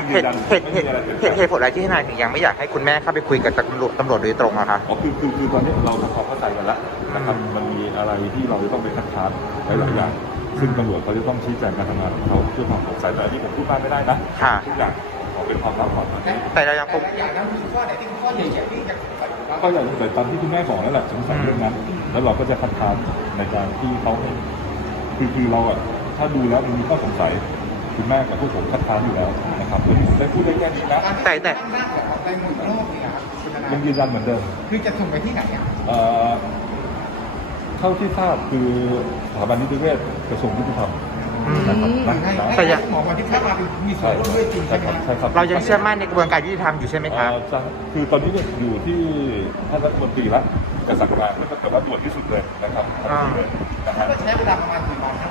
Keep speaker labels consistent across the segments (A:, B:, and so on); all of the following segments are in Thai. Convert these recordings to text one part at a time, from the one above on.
A: เหตุผลอะไรที่ทนายถึงยังไม่อยากให้คุณแม่เข้าไปคุยกับตำรวจโดยตรงอะคะ
B: อ๋อคือตอนนี้เราทำความเข้าใจกันแล้วนะครับมันมีอะไรที่เราจะต้องไปคัดค้านหลายอย่างซึ่งตำรวจเขาจะต้องชี้แจงการทำงานของเขาเพื่อความโปร่งใสแต่อันนี้ผมพูดมากไม่ได้นะทุกอย่างขอเป็นความลับก่อน
A: แต่เรายังคง
B: ข้อใหญ่แต่ตามที่คุณแม่บอกนั่นแหละสงสัยเรื่องนั้นแล้วเราก็จะคัดค้านในการที่เขาคือเราอะถ้าดูแล้วมันมีข้อสงสัยคุณแม่กับผู้ผมคัดค้านอยู่แล้วนะครับผมได้พูดได้แค่นี้นะ
A: แต่
B: ยังยืนยันเหมือนเดิม
C: คือจะส่งไปที่ไหนอ่ะ
B: เท่าที่ทราบคือสถาบันนิติเวชกระทรวงยุติธรรมนะครับ
C: แต่ยังหมอวันที่เข้ามามีส่วนร่วมด้วยจริงใช่ไหม
B: ครับ
A: เรายังเชื่อมั่นในกระบวนการยุติธรรมอยู่ใช่ไหมครับ
B: คือตอนนี้อยู่ที่ท่านรัฐมนตรีละจะสั่งการแล้วก็แต่ว่าด่วนที่สุดเลยนะครับ
C: ก็ใช้เวลาประมาณกี่วันครับ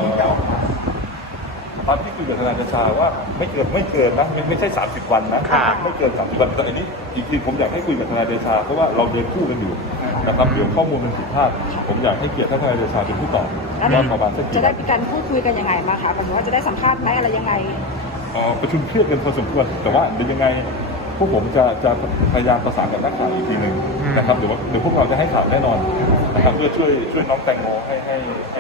B: ตอนที่คุยกับทนายเดชาว่าไม่เกินนะไม่ใช่30 วันนะไม่เกิน30 วันแต่อันนี้อีกทีผมอยากให้คุยกับทนายเดชาเพราะว่าเราเดินคู่กันอยู่นะครับเดี๋ยวข้อมูลมันผิดพลาดผมอยากให้เกียรติทนายเดชาเป็นผู้ตอบว่าประมาณสักกี่
D: จะได้มีการพูดคุยกันยังไงมาคะผมว่าจะได้สัมภาษณ์ไหมอะไรยังไง
B: ประชุมเครียดกันพอสมควรแต่ว่าเดี๋ยวยังไงพวกผมจะพยายามประสานกับนักข่าวอีกทีหนึ่งนะครับเดี๋ยวพวกเราจะให้ข่าวแน่นอนนะครับเพื่อช่วยน้องแตงโมให้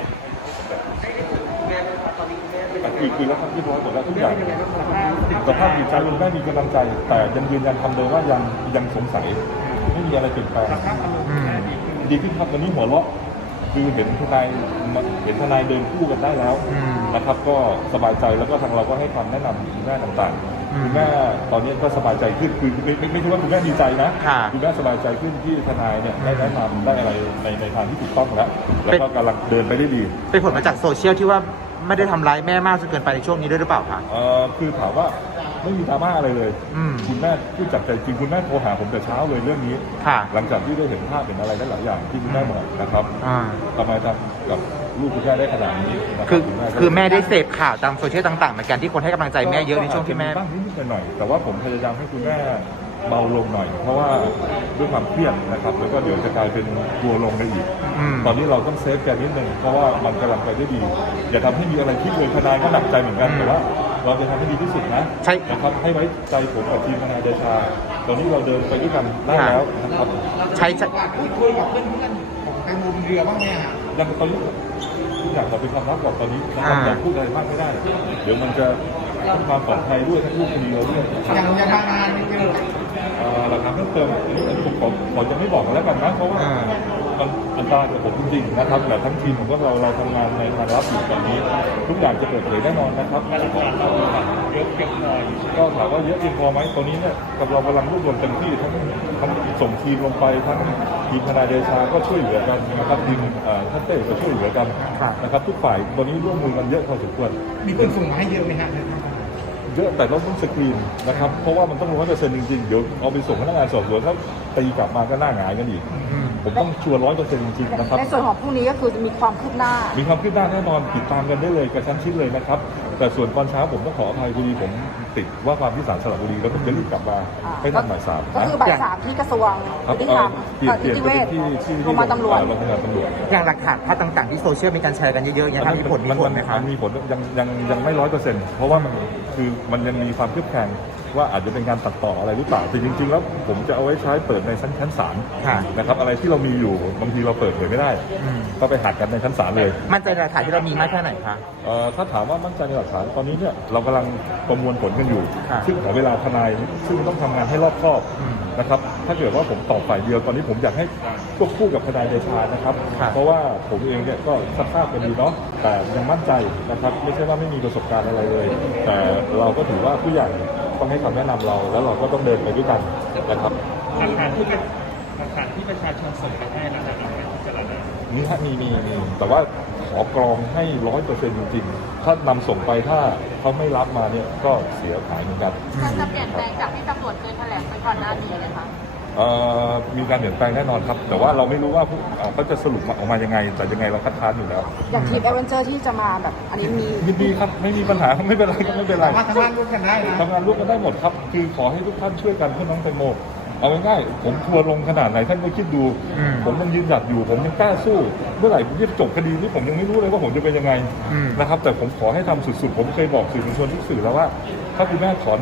B: คุยแล้วครับที่ร้อยหมดแล้วทุกอย่างสภาพจิตใจคุณแม่มีกำลังใจแต่ยังยืนยันคำเดิมว่ายังสงสัยไม่มีอะไรเปลี่ยนแปลงดีขึ้นครับวันนี้หัวเราะคือเห็นทนายเดินคู่กันได้แล้วนะครับก็สบายใจแล้วก็ทางเราก็ให้ความแนะนำคุณแม่ต่างๆคุณแม่ตอนนี้ก็สบายใจขึ้นคือไม่ใช่ว่าคุณแม่ดีใจนะคุณแม่สบายใจขึ้นที่ทนายเนี่ยได้แนะนำได้อะไรในทางที่ถูกต้องแล้วก็กำลังเดินไปได้ดี
A: เป็นผลมาจากโซเชียลที่ว่าไม่ได้ทำร้ายแม่มากจนเกินไปในช่วงนี้ด้วยหรือเปล่าคะ
B: คือถามว่าไม่มีดราม่าอะไรเลยคุณแม่พูดจากใจจริงคุณแม่โทรหาผมแต่เช้าเลยเรื่องนี้หลังจากที่ได้เห็นภาพเห็นอะไรได้หลายอย่างที่คุณแม่บอกนะครับทำไมทำกับลูกคุณแม่ได้ขนาดนี้
A: คือแม่ได้เสพข่าวตามโซเชียลต่างๆเหมือนกันที่คนให้กำลังใจแม่เยอะในช่วงที่แม่
B: บ้างนิดหน่อยแต่ว่าผมพยายามให้คุณแม่เบาลงหน่อยเพราะว่าด้วยความเครียดนะครับแล้วก็เดี๋ยวจะกลายเป็นตัวลงได้อีกตอนนี้เราต้องเซฟแกนิดนึงเพราะว่ามันกำลังไปได้ดีอย่าทำให้มีอะไรคิดเลยทนายก็หนักใจเหมือนกันแต่ว่าเราจะทำให้ดีที่สุดนะนะครับให้ไว้ใจผมกับทีมทนายเดชาตอนนี้เราเดินไปด้วยกันได้แล้วนะครับ
C: ใช้คุยกับเพื่อนของไปมุมเรือบ้างไหมฮะ
B: ยังตอนนี้ทุกอย่างเราเป็นความลับก่อนตอนนี้นะครับยังพูดอะไรมากไม่ได้เดี๋ยวมันจะต้องความปลอดภัยด้วยทั้งลูกคดีเราด้วย
C: ยังบางงานไม่เจอ
B: หลักฐานเพิ่มเติมอันนี้ผมขอจะไม่บอกกันแล้วกันนะเพราะว่ามันอันตรายกับผมจริงๆนะครับแต่ทั้งทีมของพวกเราทำงานในทางลับอยู่ตอนนี้ทุกอย่างจะเปิดเผยแน่นอนนะครับเยอะเพียงพอก็ถามว่าเยอะเพียงพอไหมตอนนี้เนี่ยกับเรากำลังรวบรวมเต็มที่ทั้งส่งทีมลงไปทั้งทีมทนายเดชาก็ช่วยเหลือกันนะครับทีมท่านเต้ก็ช่วยเหลือกันนะครับทุกฝ่ายตอนนี้ร่วมมือกันเยอะพอสมควร
C: มีคนส่งมาให้เยอะไหมฮะ
B: เยอะแต่เราต้องสกรีนนะครับเพราะว่ามันต้อง100%จริงๆเดี๋ยวเอาไปส่งพนักงานสอบสวนถ้าตีกลับมาก็หน้าหงายกันอีกผมต้องชัวร์100%จริงๆนะครับ
D: ในส่วนของพรุ่งนี้ก็คือจะมีความคืบหน้า
B: แน่นอนติดตามกันได้เลยกระชั้นชิดเลยนะครับแต่ส่วนตอนเช้าผมต้องขออภัยพอดีผมติดว่าความที่ศาลสระบุรีแล้วผมจะรีบกลับมาให้ทันบ่าย 3
D: ก็คือบ่าย 3ที่กระทรวงยุติธรรมนิติเวชโรงพยาบาลตำรวจ
A: อย่างหลักฐานภาพต่างๆที่โซเชียลมีการแชร์กันเยอะๆเนี่ยมีผลไหมครับ
B: มีผลยังไม่100%เพราะว่ามันยังมีความเคลือบแคลงว่าอาจจะเป็นการตัดต่ออะไรหรือเปล่าแต่จริงๆแล้วผมจะเอาไว้ใช้เปิดในชั้นศาลนะครับอะไรที่เรามีอยู่บางทีเราเปิดเผยไม่ได้ก็ไปหักกันในชั้นศาลเลย
A: มั่นใจในหลักฐานที่เรามีมากแค่ไหนคะ
B: ถ้าถามว่ามั่นใจในหลักฐานตอนนี้เนี่ยเรากำลังประมวลผลกันอยู่ซึ่งขอเวลาทนายซึ่งต้องทำงานให้รอบคอบนะครับถ้าเกิดว่าผมตอบฝ่ายเดียวตอนนี้ผมอยากให้ควบคู่กับทนายเดชานะครับเพราะว่าผมเองเนี่ยก็ทราบกันดีเนาะแต่ยังมั่นใจนะครับไม่ใช่ว่าไม่มีประสบการณ์อะไรเลยแต่เราก็ถือว่าผู้ใหญ่ต้องให้คำแนะนำเราแล้วเราก็ต้องเดินไปด้วยกันนะครับ
C: หลักฐานที่ประชาชนส่งไปให้นะครับเราพิจารณา
B: มีแต่ว่าขอกรองให้100%จริงๆถ้านำส่งไปถ้าเขาไม่รับมาเนี่ยก็เสียหายเหมือนกัน
E: มันจะเปลี่ยนแปลงจากที่ตำรวจเคยแถลงไปก่อนหน้านี้ไหมคะ
B: มีการเปลี่ยนแปลงแน่นอนครับแต่ว่าเราไม่รู้ว่าเขาจะสรุปออกมายังไงแต่ยังไงเราคัดค้านอยู่แล้ว
D: อย่างทีมแอดเวนเจอร์ที่จะมาแบบอันนี้
B: มีดีครับไม่มีปัญหาไม่เป็นไรก็ไม่เป็นไร
C: ทำงานร่วมกันได้นะ
B: ทำงานร่วมกันได้หมดครับคือขอให้ทุกท่านช่วยกันเพื่อน้องแตงโมเอาง่ายๆผมทัวร์ลงขนาดไหนท่านก็คิดดู ผมยังยืนหยัดอยู่ผมยังกล้าสู้เมื่อไหร่ผมจะจบคดีนี้ผมยังไม่รู้เลยว่าผมจะเป็นยังไงนะครับแต่ผมขอให้ทำสุดๆผมเคยบอกสื่อมวลชนทุกสื่อแล้วว่าถ้าคุณแม่ถอน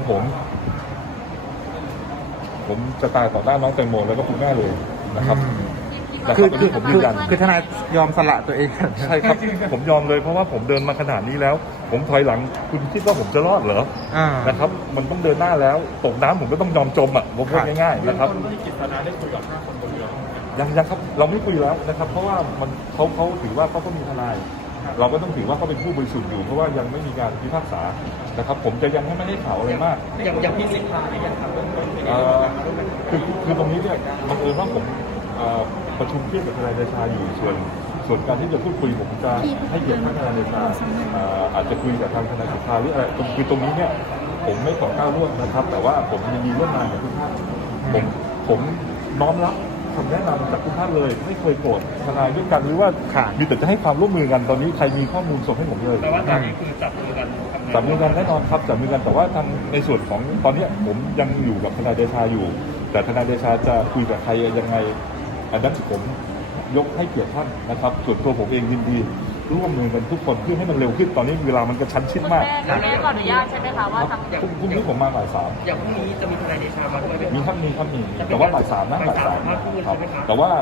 B: ผมจะตายต่อหน้าน้องแตงโมแล้วก็คุณแม่เลยนะครับ
A: คือทนายยอมสละตัวเอง
B: ใช่ครับผมยอมเลยเพราะว่าผมเดินมาขนาดนี้แล้ว ผมถอยหลังคุณคิดว่าผมจะรอดเหรอนะครับมันต้องเดินหน้าแล้วตกน้ำผมก็ต้องยอมจมอ่ะผมพูดง่ายๆนะครับ
C: ที่กิจสนาได้คุยกับ5 คนบนเรือ
B: ยังครับเราไม่คุยแล้วนะครับ เพราะว่าเขาถือว่าเขาก็มีทนาย เราก็ต้องถือว่าเขาเป็นผู้บริสุทธิ์อยู่เพราะว่ายังไม่มีการพิพากษานะครับ ผมจะยังไม่ได้ข่าวอะไรมาก
C: อย่างพี่สิทธาเนี่ยยังทำเรื่องต้น
B: คือตรงนี้เนี่ยบังเอิญว่าผมประชุมเครียดกับทนายเดชาอยู่ส่วนการที่จะพูดคุยผมจะให้เกียรติทนายเดชาอาจจะคุยกับทางทนายสิทธาหรืออะไรคือตรงนี้เนี่ยผมไม่ขอก้าวล่วงนะครับ แต่ว่าผมยินดีร่วมงานกับทุกท่านผมน้อมรับคำแนะนำจากทุกท่านเลยไม่เคยโกรธทนายด้วยกันหรือว่ามีแต่จะให้ความร่วมมือกันตอนนี้ใครมีข้อมูลส่งให้ผมเลย
C: แต่ว่าตอนนี้คือจับมือกันทำงาน
B: จับมือกันแน่นอนครับจับมือกันแต่ว่าทางในส่วนของตอนนี้ผมยังอยู่กับทนายเดชาอยู่ แต่ทนายเดชาจะคุยกับใครยังไงอันนั้นผมยกให้เกียรติท่านนะครับ ส่วนตัวผมเองยินดีร่วมมือกันทุกคนเพื่อให้มันเร็วขึ้นตอนนี้เวลามันกระชั้นชิดมาก
E: คุณแม่ขออนุญาตใช่ไหมคะว่าทาง
B: พรุ่งนี้ผมมาบ่ายสาม
C: อย่างพรุ่งนี้จะมีทนายเดชามาด้วยไหม
B: มีครับมีแต่ว่าบ่ายสามนะบ่ายสาม
C: บ่ายสาม
B: ครับ
C: ใช่ไหมครับ
B: แต่ว่า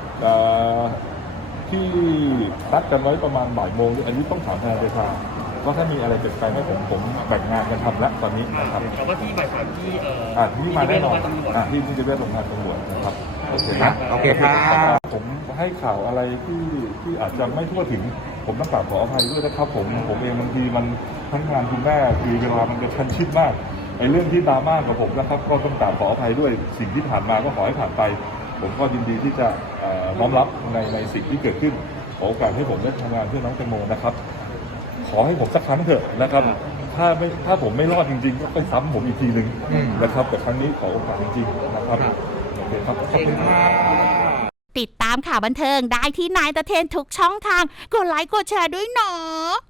B: ที่นัดกันไว้ประมาณบ่ายโมงอันนี้ต้องถามทนายเดชาก็ถ้ามีอะไรเปลี่ยนแปลงให้ผมแบ่งงานกันทำแล้วตอนนี้นะครับ
C: แล้วก็ที่บ่าย 3ที่
B: ที่มาแน่นอน
C: ตำรวจ
B: ที่จะได้โรงงานตำรวจนะครับโอเค
A: ครั
B: นะ
A: บโอเคครับ
B: ผมให้ข่าวอะไรที่อาจจะไม่ทั่วถึงผมต้องกราบขออภัยด้วยนะครับผมเองบางทีมันทั้งงานคุณแม่คือเวลามันกระชั้นชิดมากไอ้เรื่องที่ดราม่ากับผมนะครับก็ต้องกราบขออภัยด้วยสิ่งที่ผ่านมาก็ขอให้ผ่านไป ผมก็ยินดีที่จะน้อมรับในสิ่งที่เกิดขึ้นขอโอกาสให้ผมได้ทำงานเพื่อน้องแตงโมนะครับ ขอให้ผมสักครั้งเถอะนะครับ ถ้าผมไม่รอดจริงๆก็ไปซ้ำผมอีกทีหนึ่งนะครับแต่ครั้งนี้ขอโอกาสจริงๆนะครับโอเคครับขอบคุณครับ
F: ติดตามข่าวบันเทิงได้ที่นายตะเทนทุกช่องทางกดไลค์กดแชร์ด้วยเนาะ